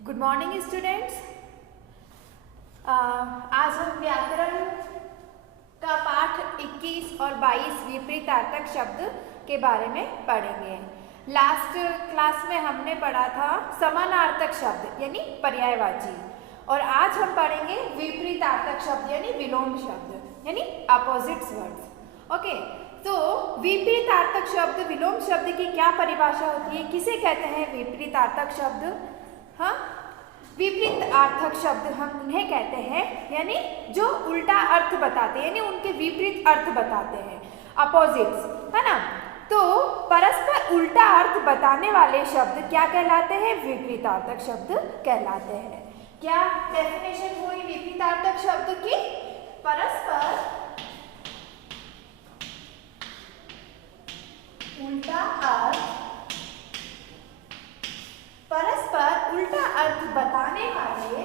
Good morning students. आज हम व्याकरण का पाठ 21 और 22 विपरीतार्थक शब्द के बारे में पढ़ेंगे। लास्ट क्लास में हमने पढ़ा था समानार्थक शब्द यानी पर्यायवाची, और आज हम पढ़ेंगे विपरीतार्थक शब्द यानी विलोम शब्द यानी अपोजिट्स वर्ड्स। ओके, तो विपरीतार्थक शब्द विलोम शब्द की क्या परिभाषा होती है, किसे कहते हैं विपरीतार्थक शब्द? हाँ, विपरीत अर्थक शब्द हम उन्हें कहते हैं यानी जो उल्टा अर्थ बताते हैं यानी उनके विपरीत अर्थ बताते हैं, अपोजिट्स, है ना। तो परस्पर उल्टा अर्थ बताने वाले शब्द क्या कहलाते हैं? विपरीतार्थक शब्द कहलाते हैं। क्या डेफिनेशन हुई विपरीतार्थक शब्द की? परस्पर उल्टा अर्थ, परस्पर उल्टा अर्थ बताने वाले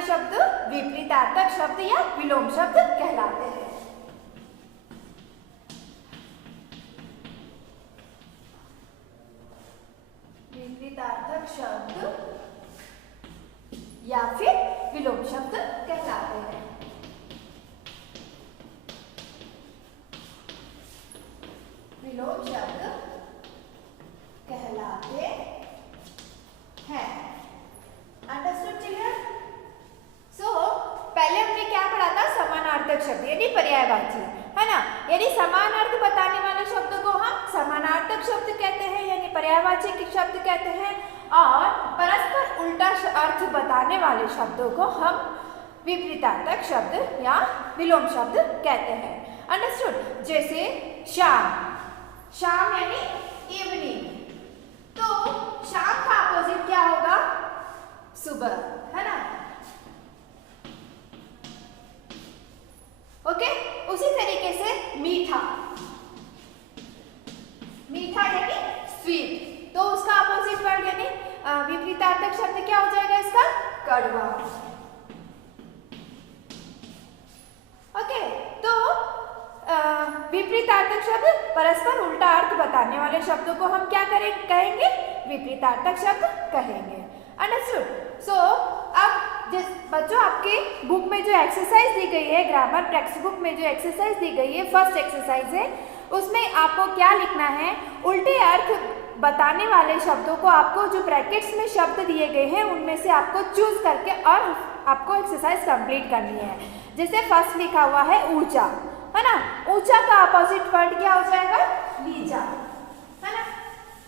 शब्द विपरीतार्थक शब्द या विलोम शब्द कहलाते हैं। विपरीतार्थक शब्द या फिर विलोम शब्द कहलाते हैं। विलोम शब्द कहलाते हैं। Understood children? सो पहले हमने क्या पढ़ा था? समानार्थक शब्द यानी पर्यायवाची, है ना। यानी समान अर्थ बताने वाले शब्द को हम समानार्थक शब्द कहते हैं यानी पर्यायवाची शब्द कहते हैं, और परस्पर उल्टा अर्थ बताने वाले शब्दों को हम विपरीतार्थक शब्द या विलोम शब्द कहते हैं। अंडरस्टूड? जैसे शाम, शाम यानी इवनिंग, तो शाम का अपोजिट क्या होगा? सुबह, है ना। ओके, उसी तरीके से मीठा, मीठा यानी स्वीट, तो उसका अपोजिट वर्ड यानी विपरीतार्थक शब्द क्या हो जाएगा इसका? कड़वा। ओके, तो विपरीतार्थक शब्द परस्पर उल्टा अर्थ बताने वाले शब्दों को हम क्या कहेंगे? विपरीतार्थक शब्द कहेंगे। अंडरस्टूड? सो अब जिस बच्चों आपके बुक में जो एक्सरसाइज दी गई है, ग्रामर टेक्स्ट बुक में जो एक्सरसाइज दी गई है, फर्स्ट एक्सरसाइज है, उसमें आपको क्या लिखना है? उल्टे अर्थ बताने वाले शब्दों को आपको जो ब्रैकेट्स में शब्द दिए गए हैं उनमें से आपको चूज करके और आपको एक्सरसाइज कंप्लीट करनी है। जैसे फर्स्ट लिखा हुआ है ऊंचा, है ना। ऊंचा का अपोजिट वर्ड क्या हो जाएगा? नीचा, है ना।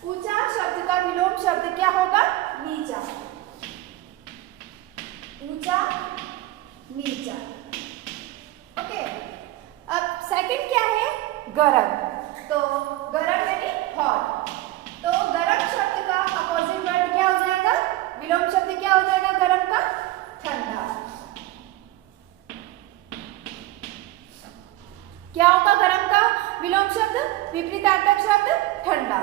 ऊंचा शब्द का विलोम शब्द क्या होगा? नीचा। ऊंचा, नीचा। ओके, अब सेकंड क्या है? गरम, तो गरम यानी हॉट, तो गरम शब्द का अपोजिट वर्ड क्या हो जाएगा? विलोम शब्द क्या हो जाएगा गरम का? ठंडा। क्या होगा गरम का विलोम शब्द? विपरीतार्थक शब्द ठंडा।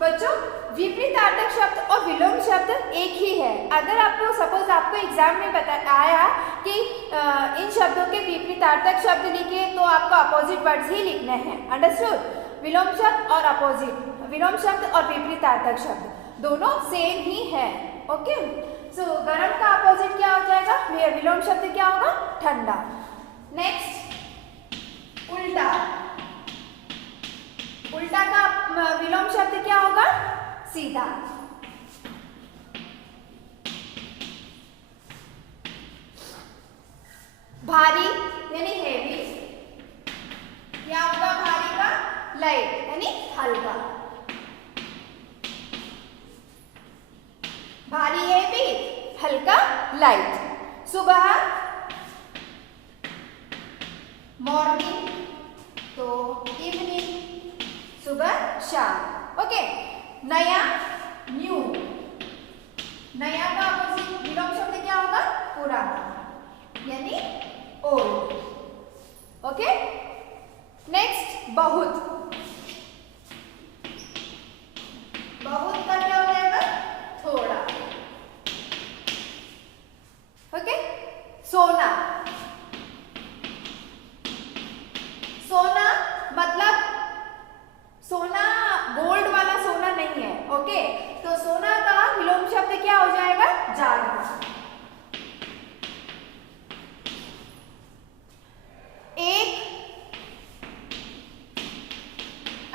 बच्चों, विपरीतार्थक शब्द और विलोम शब्द एक ही है। अगर आपको सपोज आपको एग्जाम में आया कि इन शब्दों के विपरीतार्थक शब्द लिखिए, तो आपको अपोजिट वर्ड्स ही लिखने हैं। अंडरस्टूड? विलोम शब्द और अपोजिट, विलोम शब्द और विपरीतार्थक शब्द दोनों सेम ही है। ओके, सो गरम का अपोजिट क्या हो जाएगा? विलोम शब्द क्या होगा? ठंडा। नेक्स्ट उल्टा, उल्टा का विलोम शब्द क्या होगा? सीधा। भारी यानी हेवी, क्या होगा भारी का? लाइट यानी हल्का। भारी हेवी, हल्का लाइट। सुबह मॉर्निंग, तो इवनिंग, सुबह शाम। ओके, नया न्यू, नया का अपोजिट विलोम शब्द क्या होगा? पुराना यानी ओल्ड। ओके, नेक्स्ट बहुत, बहुत का क्या हो जाएगा? थोड़ा। ओके, सोना, सोना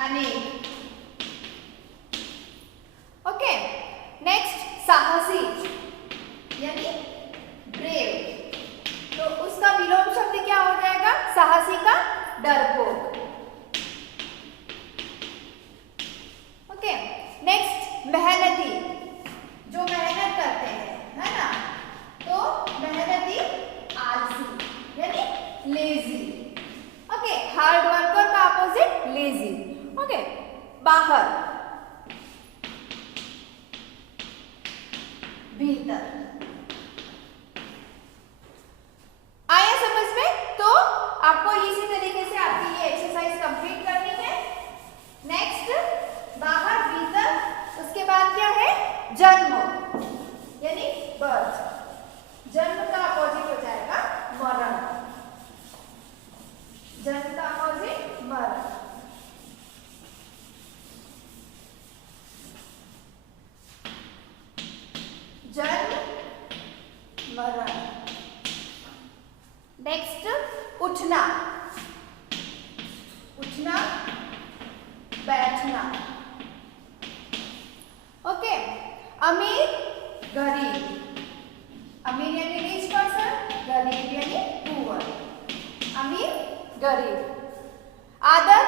अनेक। ओके, नेक्स्ट साहसी यानी ब्रेव, तो उसका विलोम शब्द क्या हो जाएगा? साहसी का डरपोक। ओके, नेक्स्ट मेहनती, जो मेहनत करते हैं, है ना, तो मेहनती आलसी यानी लेजी। ओके, हार्ड वर्कर का अपोजिट लेजी। ओके, बाहर, भीतर। आया समझ में? तो आपको इसी तरीके से आपकी ये एक्सरसाइज कंप्लीट करनी है। नेक्स्ट बाहर, भीतर, उसके बाद क्या है? जन्म यानी बर्थ। जन्म का अपोजिट हो जाएगा मरण। जन्म का अपोजिट मरण। जन्म, मरण। नेक्स्ट उठना, उठना, बैठना। ओके, अमीर, गरीब। अमीर यानी रिच पर्सन, गरीब यानी पुअर। अमीर, गरीब। आदर,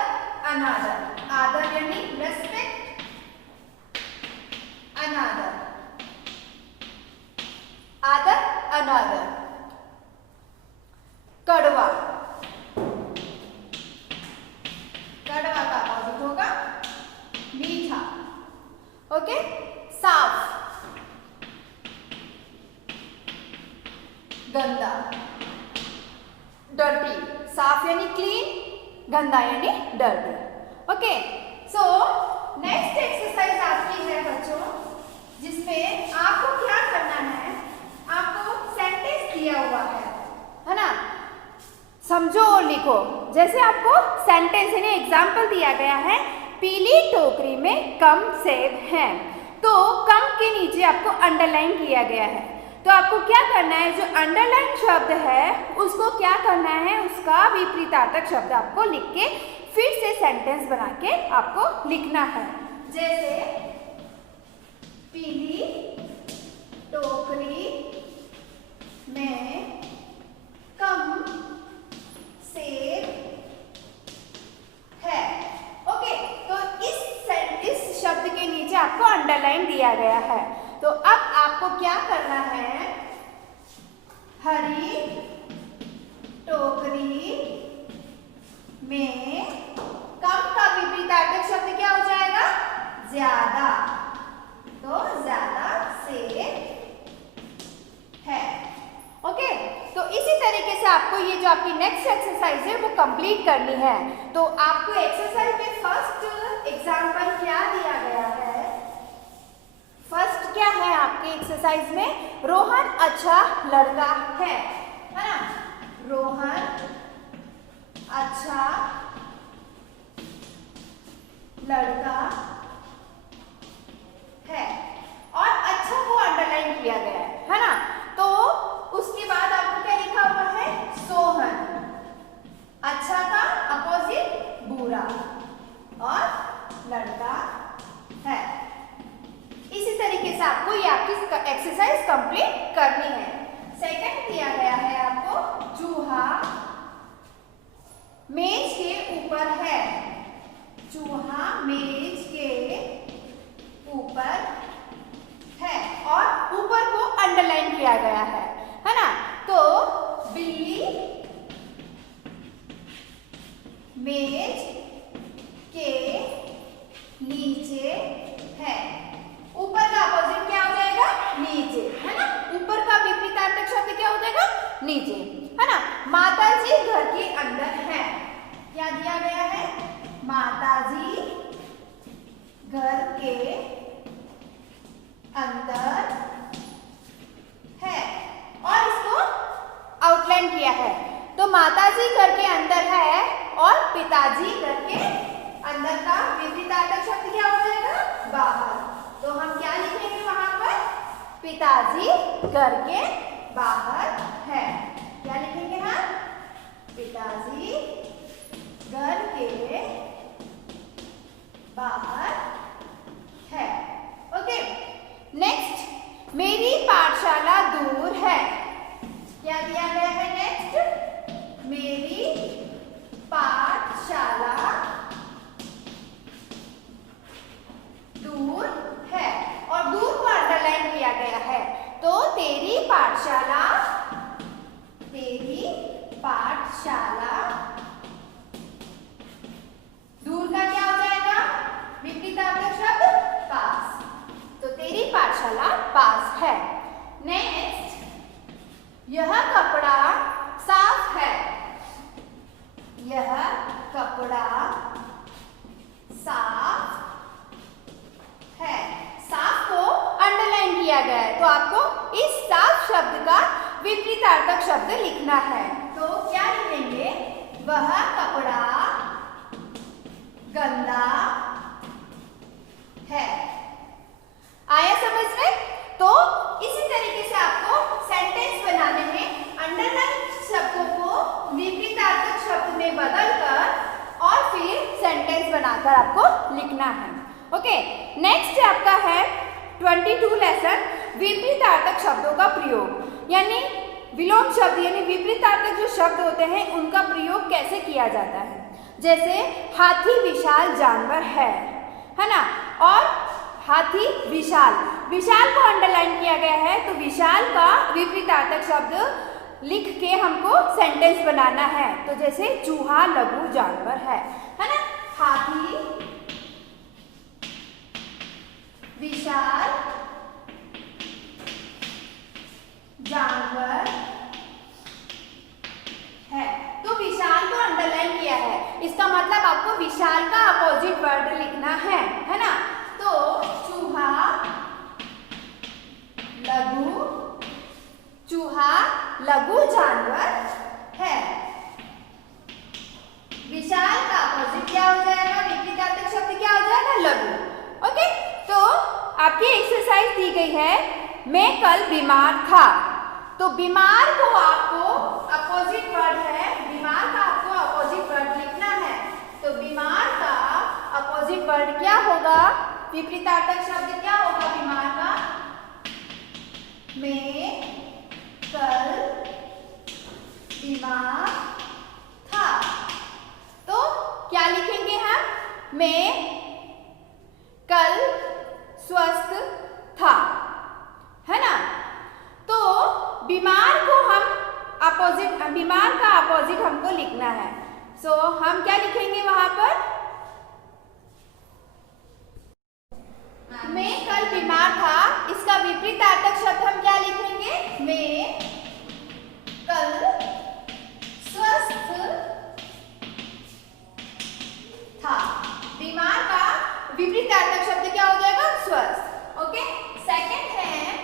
अनादर। आदर यानी रेस्पेक्ट, अनादर, आदर, अनादर। कड़वा, कड़वा का अपोजिट होगा मीठा। ओके, साफ, गंदा, डर्टी। साफ यानी क्लीन, गंदा यानी dirty. Okay, so next exercise आपकी है बच्चों, जिसमें आपको क्या करना है? आपको सेंटेंस दिया हुआ है ना, समझो और लिखो। जैसे आपको सेंटेंस यानी एग्जाम्पल दिया गया है, पीली टोकरी में कम सेब हैं, तो कम के नीचे आपको अंडरलाइन किया गया है। तो आपको क्या करना है? जो अंडरलाइन शब्द है उसको क्या करना है? उसका विपरीतार्थक शब्द आपको लिख के फिर से सेंटेंस बना के आपको लिखना है। जैसे पीली टोकरी में कम सेब है। ओके, तो इस शब्द के नीचे आपको अंडरलाइन दिया गया है। तो अब आपको क्या करना है? हरी टोकरी में कम का विपरीतार्थक शब्द क्या हो जाएगा? ज्यादा। तो ज्यादा सेब है। ओके, तो इसी तरीके से आपको ये जो आपकी नेक्स्ट एक्सरसाइज है वो कंप्लीट करनी है। तो आपको एक्सरसाइज में फर्स्ट एग्जाम्पल क्या दिया गया है? फर्स्ट क्या है आपके एक्सरसाइज में? रोहन अच्छा लड़का है ना? रोहन अच्छा लड़का है, और अच्छा को अंडरलाइन किया गया है ना? तो उसके बाद आपको क्या लिखा हुआ है? सोहन। अच्छा का अपोजिट बुरा, और लड़का है। इसी तरीके से आपको ये आपकी एक्सरसाइज कंप्लीट करनी है। सेकंड दिया गया है आपको, चूहा मेज के ऊपर है। चूहा मेज के ऊपर है, और ऊपर को अंडरलाइन किया गया है ना? तो बिल्ली मेज के नीचे है। ऊपर का अपोजिट क्या हो जाएगा? नीचे, है ना? ऊपर का विपरीतार्थक शब्द क्या हो जाएगा? नीचे, है ना? माताजी घर के अंदर है। क्या दिया गया है? माताजी घर के अंदर है, और इसको आउटलाइन किया है। तो माताजी घर के अंदर है, और पिताजी घर के अंदर का विपरीतार्थक शब्द क्या हो जाएगा? बाहर। तो हम क्या लिखेंगे वहां पर? पिताजी घर के बाहर है। क्या लिखेंगे हम? पिताजी घर के यह कपड़ा साफ है। साफ को अंडरलाइन किया गया है, तो आपको इस साफ शब्द का विपरीतार्थक शब्द लिखना है। तो क्या लिखेंगे? वह कपड़ा गंदा है। आया समझ में? तो इसी तरीके से आपको सेंटेंस बनाने में अंडरलाइन शब्दों को विपरीतार्थक शब्द में बदलकर और फिर सेंटेंस बनाकर आपको लिखना है। ओके, नेक्स्ट आपका है 22 लेसन विपरीतार्थक शब्दों का प्रयोग, यानी विलोम शब्द यानी विपरीतार्थक जो शब्द होते हैं उनका प्रयोग कैसे किया जाता है। जैसे हाथी विशाल जानवर है ना, और हाथी विशाल, विशाल को अंडरलाइन किया गया है, तो विशाल का विपरीतार्थक शब्द लिख के हमको सेंटेंस बनाना है। तो जैसे चूहा लघु जानवर है ना, हाथी विशाल जानवर है, तो विशाल को अंडरलाइन किया है, इसका मतलब आपको विशाल का अपोजिट वर्ड लिखना है ना। तो चूहा लघु जानवर है। विशाल का अपोजिट क्या हो जाएगा? विपरीतार्थक शब्द क्या हो जाएगा? लघु। ओके, तो आपकी एक्सरसाइज दी गई है, मैं कल बीमार था। तो बीमार को आपको अपोजिट वर्ड है, बीमार का आपको अपोजिट वर्ड लिखना है। तो बीमार का अपोजिट वर्ड क्या होगा? विपरीतार्थक शब्द क्या होगा बीमार का? मैं कल बीमार था। तो क्या लिखेंगे हम? मैं कल स्वस्थ था, है ना। तो बीमार को हम अपोजिट, बीमार का अपोजिट हमको लिखना है। सो हम क्या लिखेंगे वहां पर? मैं कल बीमार था, इसका विपरीतार्थक शब्द हम क्या लिखेंगे? मैं कल स्वस्थ था। बीमार का विपरीतार्थक शब्द क्या हो जाएगा? स्वस्थ। ओके, सेकंड है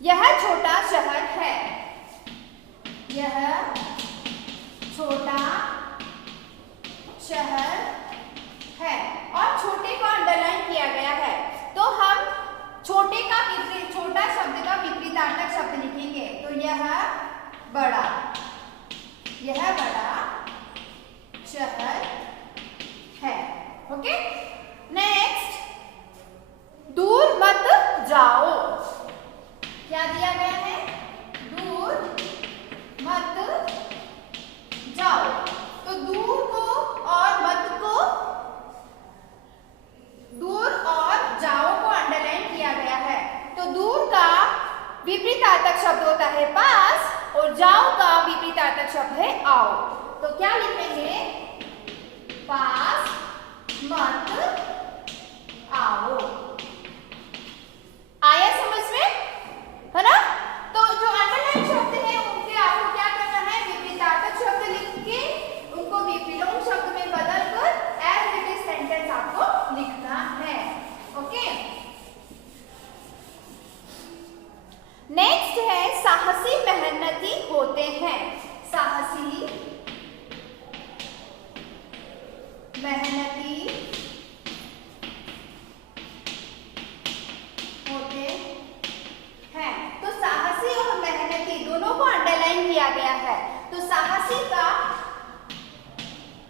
यह छोटा शहर है। यह छोटा शहर है, और छोटे को अंडरलाइन किया गया है, तो हम छोटे का छोटा शब्द का विपरीतार्थक शब्द लिखेंगे। तो यह बड़ा शहर है। ओके, नेक्स्ट, दूर मत जाओ। क्या दिया गया है? दूर मत जाओ। तो दूर को और मत को, दूर और जाओ को अंडरलाइन किया गया है। तो दूर का विपरीतार्थक शब्द होता है पास, और जाओ का विपरीतार्थक शब्द है आओ। तो क्या लिखेंगे? पास मत आओ। आया समझ में? है ना। तो जो अंडरलाइन शब्द है उनके आपको क्या करना है? विपरीतार्थक शब्द लिख के उनको विलोम शब्द में बदलकर एज इट इज सेंटेंस आपको लिखना है। ओके, नेक्स्ट है साहसी मेहनती होते हैं। साहसी मेहनती होते हैं। तो साहसी और मेहनती दोनों को अंडरलाइन किया गया है। तो साहसी का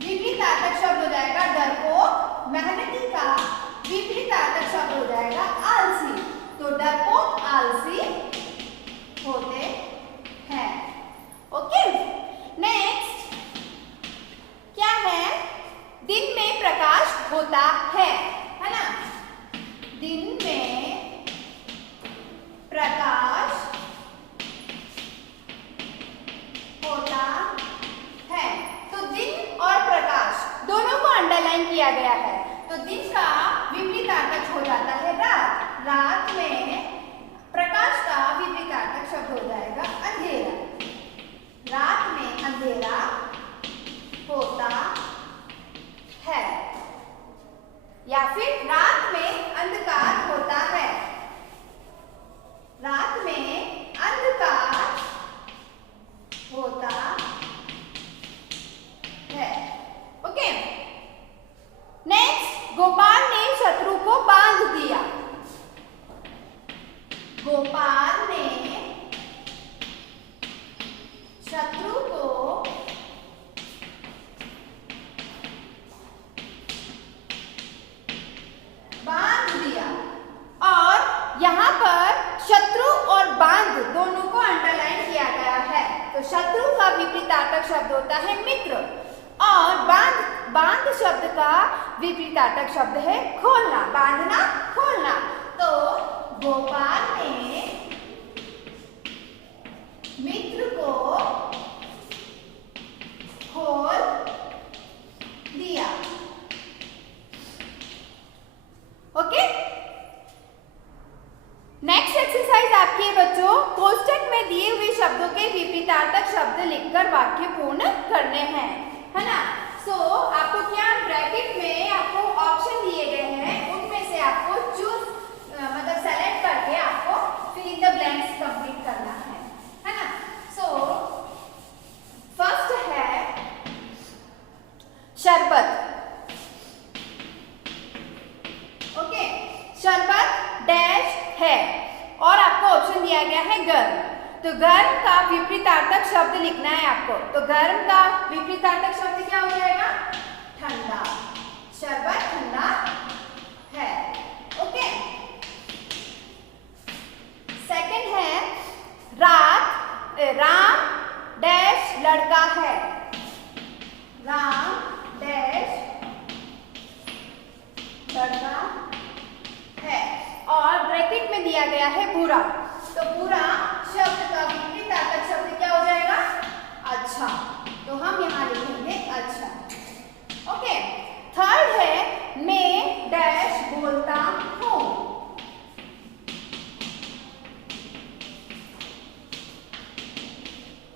विपरीतार्थक शब्द हो जाएगा डरपोक, मेहनती का विपरीतार्थक शब्द हो जाएगा आलसी। तो डरपोक आलसी होते हैं। ओके, नेक्स्ट क्या है? दिन में प्रकाश होता है ना। दिन में प्रकाश होता है। तो दिन और प्रकाश दोनों को अंडरलाइन किया गया है। तो दिन का विपरीतार्थक हो जाता है रात। रात में प्रकाश का विपरीतार्थक शब्द हो जाएगा अंधेरा। रात में अंधेरा विपरीतार्थक शब्द है खोलना, बांधना, खोलना। तो गोपाल ने मित्र को खोल दिया। ओके, नेक्स्ट एक्सरसाइज आपकी है बच्चों, कोष्टक में दिए हुए शब्दों के विपरीतार्थक शब्द लिखकर वाक्य पूर्ण करने हैं, है ना। सो आपको क्या ब्रैकेट में आपको ऑप्शन दिए गए हैं, उनमें से आपको चूज मतलब सेलेक्ट करके आपको fill in the blanks complete करना है ना। सो फर्स्ट है शरबत। ओके, शरबत डैश है और आपको ऑप्शन दिया गया है गर्म। तो गर्म का विपरीतार्थक शब्द लिखना है आपको। तो गर्म का विपरीतार्थक शब्द क्या हो जाएगा? ठंडा। शरबत ठंडा है। ओके, सेकंड है राम डैश लड़का है। राम डैश लड़का है और ब्रैकेट में दिया गया है बुरा। तो बुरा शब्द का विपरीतार्थक शब्द क्या हो जाएगा? अच्छा। तो हम यहाँ लिखेंगे अच्छा। ओके, थर्ड है मैं डैश बोलता हूँ।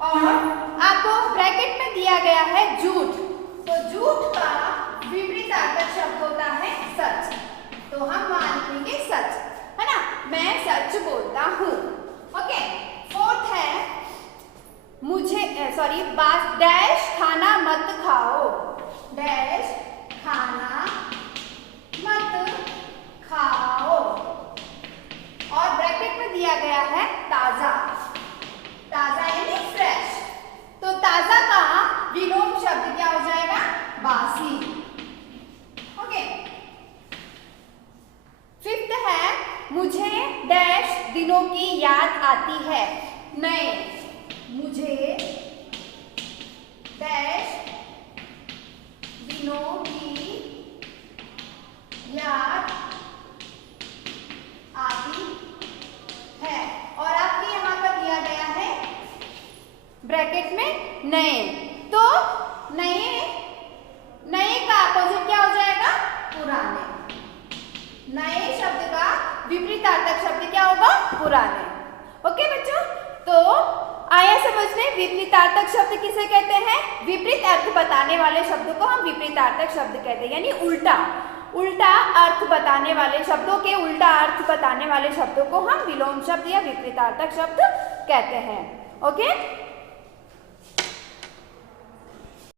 और आपको ब्रैकेट में दिया गया है झूठ। तो झूठ का विपरीतार्थक शब्द होता है सच। तो हम वहां लिखेंगे सच, है ना। मैं सच बोलता हूँ। ओके, फोर्थ है डैश खाना मत खाओ। डैश खाना मत खाओ और ब्रैकेट में दिया गया है ताजा। ताजा यानी फ्रेश। तो ताजा का विलोम शब्द क्या हो जाएगा? बासी। ओके, फिफ्थ है मुझे डैश दिनों की याद आती है। नए। मुझे डैश दिनों की याद आती है और आपके यहाँ पर दिया गया है ब्रैकेट में नए। तो नए का अपोजिट क्या हो जाएगा? पुराने। नए शब्द का विपरीतार्थक शब्द क्या होगा? पुराने। ओके बच्चों, तो आया समझ में विपरीतार्थक शब्द किसे कहते हैं? विपरीत अर्थ बताने वाले शब्द को हम विपरीतार्थक शब्द कहते हैं, यानी उल्टा अर्थ बताने वाले शब्दों के उल्टा अर्थ बताने वाले शब्दों को हम विलोम शब्द या विपरीतार्थक शब्द कहते हैं। ओके।